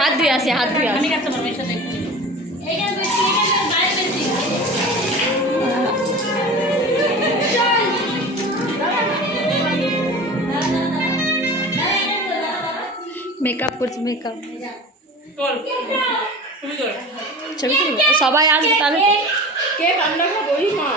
हाथ धुए आसे हाथ धुए আমি কাটতে পারবো এর সাথে এইখানে বেশি এখানে বাইরে বেশি मेकअप कुछ मेकअप চল তুমি চল ছবি তুলবো সবাই আসবে তাহলে কে রান্না করবে ওই মা